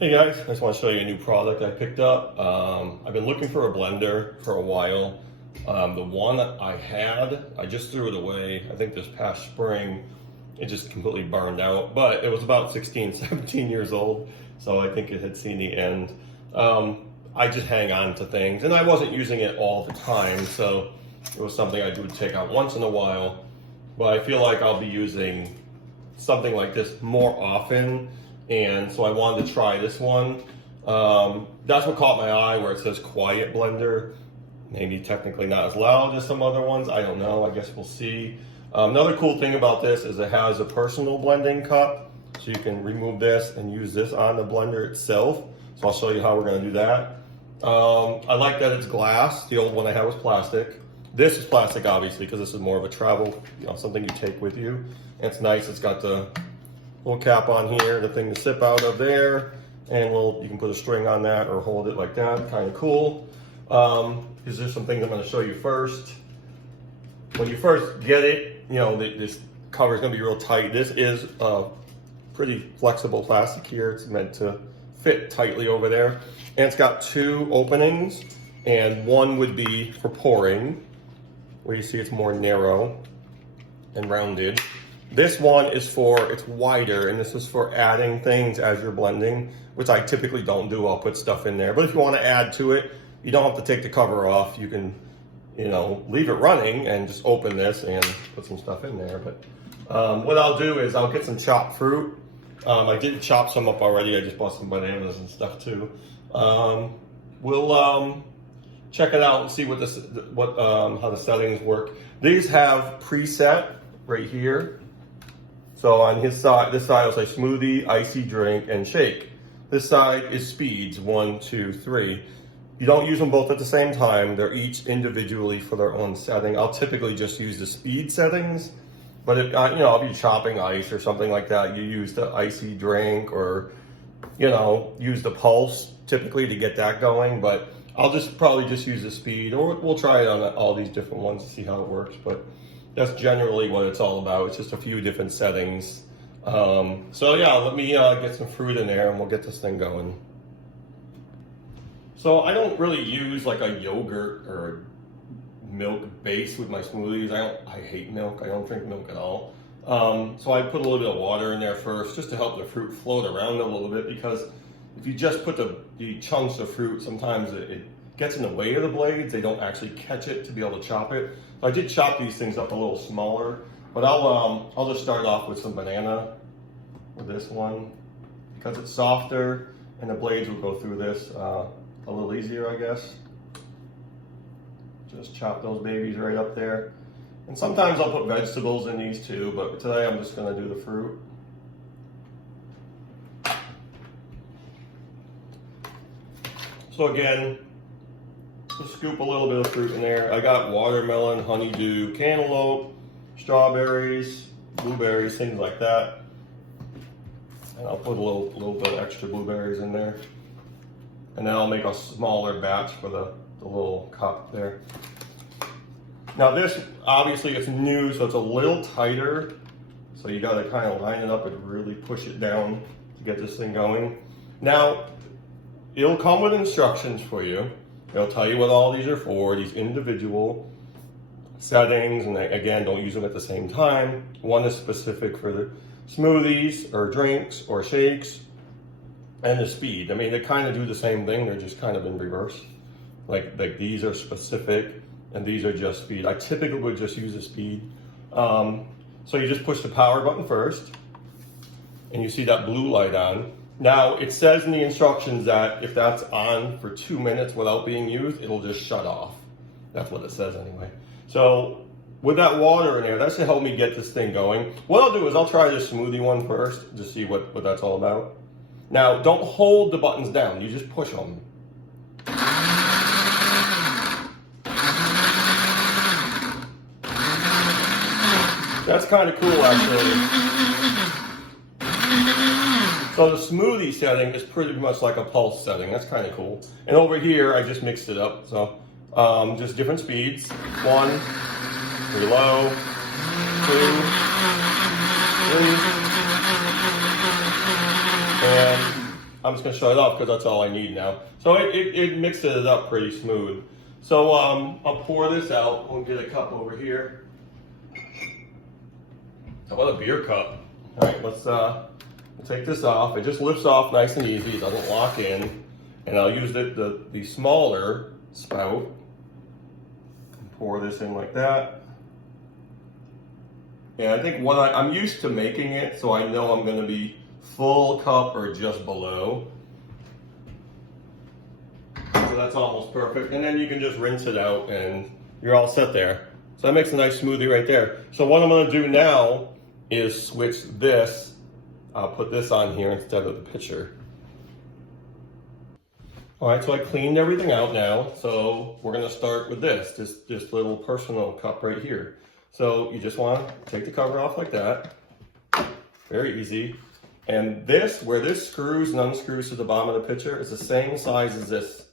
Hey guys, I just want to show you a new product I picked up. I've been looking for a blender for a while. The one that I had, I just threw it away. I think this past spring, it just completely burned out, but it was about 16, 17 years old, so I think it had seen the end. I just hang on to things, and I wasn't using it all the time, so it was something I would take out once in a while, but I feel like I'll be using something like this more often. And so I wanted to try this one. That's what caught my eye, where it says quiet blender. Maybe technically not as loud as some other ones. I don't know. I guess we'll see. Another cool thing about this is it has a personal blending cup. So you can remove this and use this on the blender itself. So I'll show you how we're going to do that. I like that it's glass. The old one I had was plastic. This is plastic, obviously, because this is more of a travel, something you take with you. And it's nice. It's got the little cap on here, the thing to sip out of there, and you can put a string on that or hold it like that, kind of cool. Because there's some things I'm going to show you first. When you first get it, this cover is going to be real tight. This is a pretty flexible plastic here. It's meant to fit tightly over there. And it's got two openings, and one would be for pouring, where you see it's more narrow and rounded. This one is it's wider, and this is for adding things as you're blending, which I typically don't do. I'll put stuff in there. But if you want to add to it, you don't have to take the cover off. You can, leave it running and just open this and put some stuff in there. But what I'll do is I'll get some chopped fruit. I did chop some up already. I just bought some bananas and stuff too. We'll check it out and see how the settings work. These have preset right here. So on this side will say smoothie, icy drink, and shake. This side is speeds, 1, 2, 3. You don't use them both at the same time. They're each individually for their own setting. I'll typically just use the speed settings, but if if you're chopping ice or something like that, you use the icy drink or, use the pulse typically to get that going. But I'll probably just use the speed, or we'll try it on all these different ones to see how it works. But that's generally what it's all about. It's just a few different settings. So yeah, let me get some fruit in there and we'll get this thing going. So I don't really use like a yogurt or milk base with my smoothies. I hate milk. I don't drink milk at all. So I put a little bit of water in there first, just to help the fruit float around a little bit, because if you just put the chunks of fruit, sometimes it gets in the way of the blades. They don't actually catch it to be able to chop it. So I did chop these things up a little smaller, but I'll just start off with some banana with this one, because it's softer and the blades will go through this a little easier, I guess. Just chop those babies right up there. And sometimes I'll put vegetables in these too, but today I'm just going to do the fruit. So again, just scoop a little bit of fruit in there. I got watermelon, honeydew, cantaloupe, strawberries, blueberries, things like that. And I'll put a little bit of extra blueberries in there. And then I'll make a smaller batch for the little cup there. Now this, obviously it's new, so it's a little tighter. So you gotta kind of line it up and really push it down to get this thing going. Now, it'll come with instructions for you. It'll tell you what all these are for, these individual settings, and again, don't use them at the same time. One is specific for the smoothies or drinks or shakes, and the speed. I mean, they kind of do the same thing, they're just kind of in reverse. Like these are specific, and these are just speed. I typically would just use the speed. So you just push the power button first, and you see that blue light on. Now, it says in the instructions that if that's on for 2 minutes without being used, it'll just shut off. That's what it says anyway. So with that water in there, that should help me get this thing going. What I'll do is I'll try this smoothie one first to see what that's all about. Now, don't hold the buttons down. You just push them. That's kind of cool, actually. So the smoothie setting is pretty much like a pulse setting. That's kind of cool. And over here, I just mixed it up. So just different speeds. 1, pretty low, 2, 3, and I'm just gonna shut it off because that's all I need now. So it mixes it up pretty smooth. So I'll pour this out. We'll get a cup over here. How about a beer cup? All right, let's take this off. It just lifts off nice and easy. It doesn't lock in. And I'll use the smaller spout and pour this in like that. And I think I'm used to making it, so I know I'm going to be full cup or just below. So that's almost perfect. And then you can just rinse it out and you're all set there. So that makes a nice smoothie right there. So what I'm going to do now is switch this. I'll put this on here instead of the pitcher. All right, so I cleaned everything out now. So we're gonna start with this little personal cup right here. So you just wanna take the cover off like that. Very easy. And this, where this screws and unscrews to the bottom of the pitcher, is the same size as this.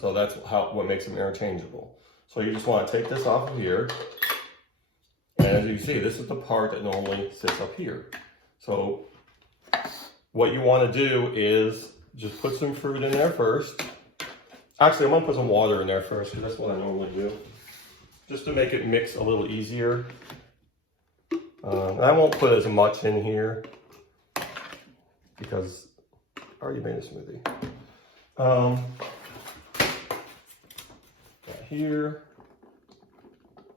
So that's what makes them interchangeable. So you just wanna take this off of here. And as you see, this is the part that normally sits up here. So what you wanna do is just put some fruit in there first. Actually, I'm gonna put some water in there first because that's what I normally do. Just to make it mix a little easier. I won't put as much in here because I already made a smoothie. Got here.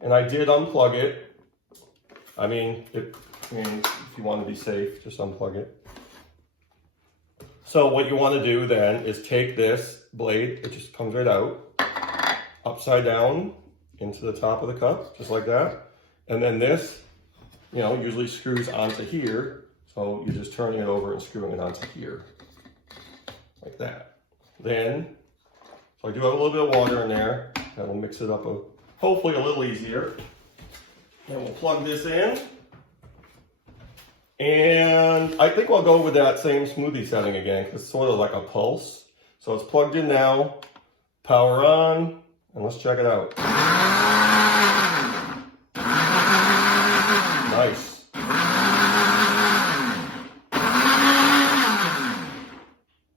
And I did unplug it. I mean, if you want to be safe, just unplug it. So what you want to do then is take this blade, it just comes right out, upside down into the top of the cup, just like that. And then this, usually screws onto here. So you're just turning it over and screwing it onto here, like that. Then, so I do have a little bit of water in there. That will mix it up hopefully a little easier. Then we'll plug this in. And I think I'll go with that same smoothie setting again, because it's sort of like a pulse. So it's plugged in now, power on, and let's check it out. Nice.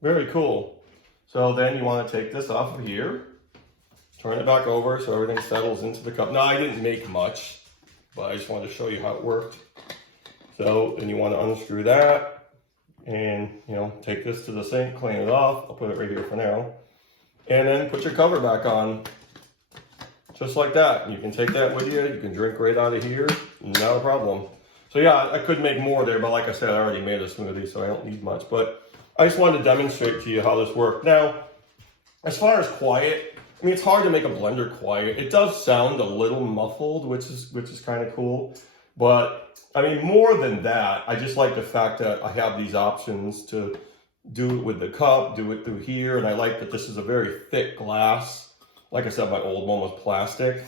Very cool. So then you want to take this off of here, turn it back over so everything settles into the cup. Now I didn't make much, but I just wanted to show you how it worked. So then you want to unscrew that and, take this to the sink, clean it off. I'll put it right here for now. And then put your cover back on, just like that. You can take that with you. You can drink right out of here, not a problem. So yeah, I could make more there, but like I said, I already made a smoothie, so I don't need much. But I just wanted to demonstrate to you how this worked. Now, as far as quiet, it's hard to make a blender quiet. It does sound a little muffled, which is kind of cool. But more than that, I just like the fact that I have these options to do it with the cup, do it through here, and I like that this is a very thick glass. Like I said, my old one was plastic.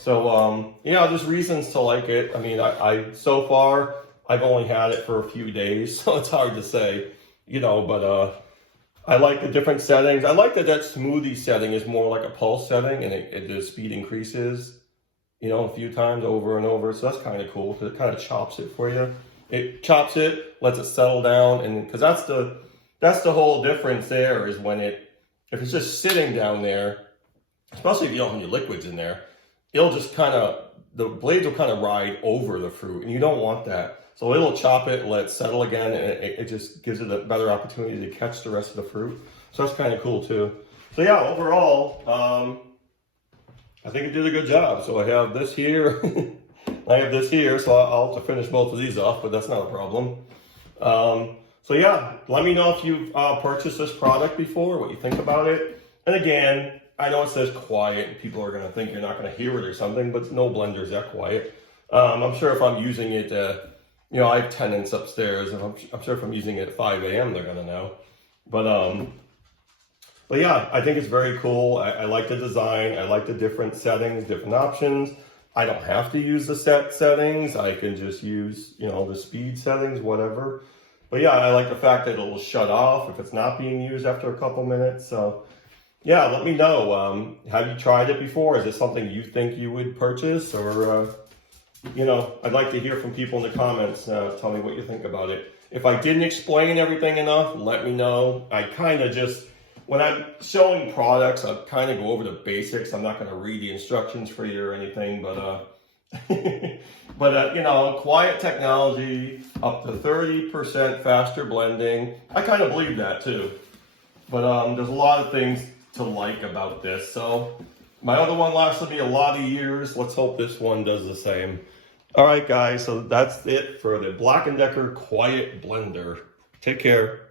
So, there's reasons to like it. I so far, I've only had it for a few days, so it's hard to say, but I like the different settings. I like that smoothie setting is more like a pulse setting, and the speed increases, a few times over and over. So that's kind of cool because it kind of chops it for you. It chops it, lets it settle down, and because that's the whole difference there is if it's just sitting down there, especially if you don't have any liquids in there, the blades will kind of ride over the fruit, and you don't want that. So it'll chop it, let it settle again, and it just gives it a better opportunity to catch the rest of the fruit. So that's kind of cool too. So yeah, overall, I think it did a good job. So I have this here, I have this here, so I'll have to finish both of these off, but that's not a problem. So yeah, let me know if you've purchased this product before, what you think about it. And again, I know it says quiet, and people are going to think you're not going to hear it or something, but no blender's that quiet. I'm sure if I'm using it, I have tenants upstairs, and I'm sure if I'm using it at 5 a.m., they're going to know. But yeah, I think it's very cool. I like the design. I like the different settings, different options. I don't have to use the set settings. I can just use, the speed settings, whatever. But yeah, I like the fact that it'll shut off if it's not being used after a couple minutes. So yeah, let me know. Have you tried it before? Is it something you think you would purchase? Or, I'd like to hear from people in the comments. Tell me what you think about it. If I didn't explain everything enough, let me know. I kind of just, when I'm showing products, I kind of go over the basics. I'm not going to read the instructions for you or anything, but you know, quiet technology, up to 30% faster blending. I kind of believe that too. But there's a lot of things to like about this. So my other one lasted me a lot of years. Let's hope this one does the same. All right, guys, so that's it for the Black & Decker Quiet Blender. Take care.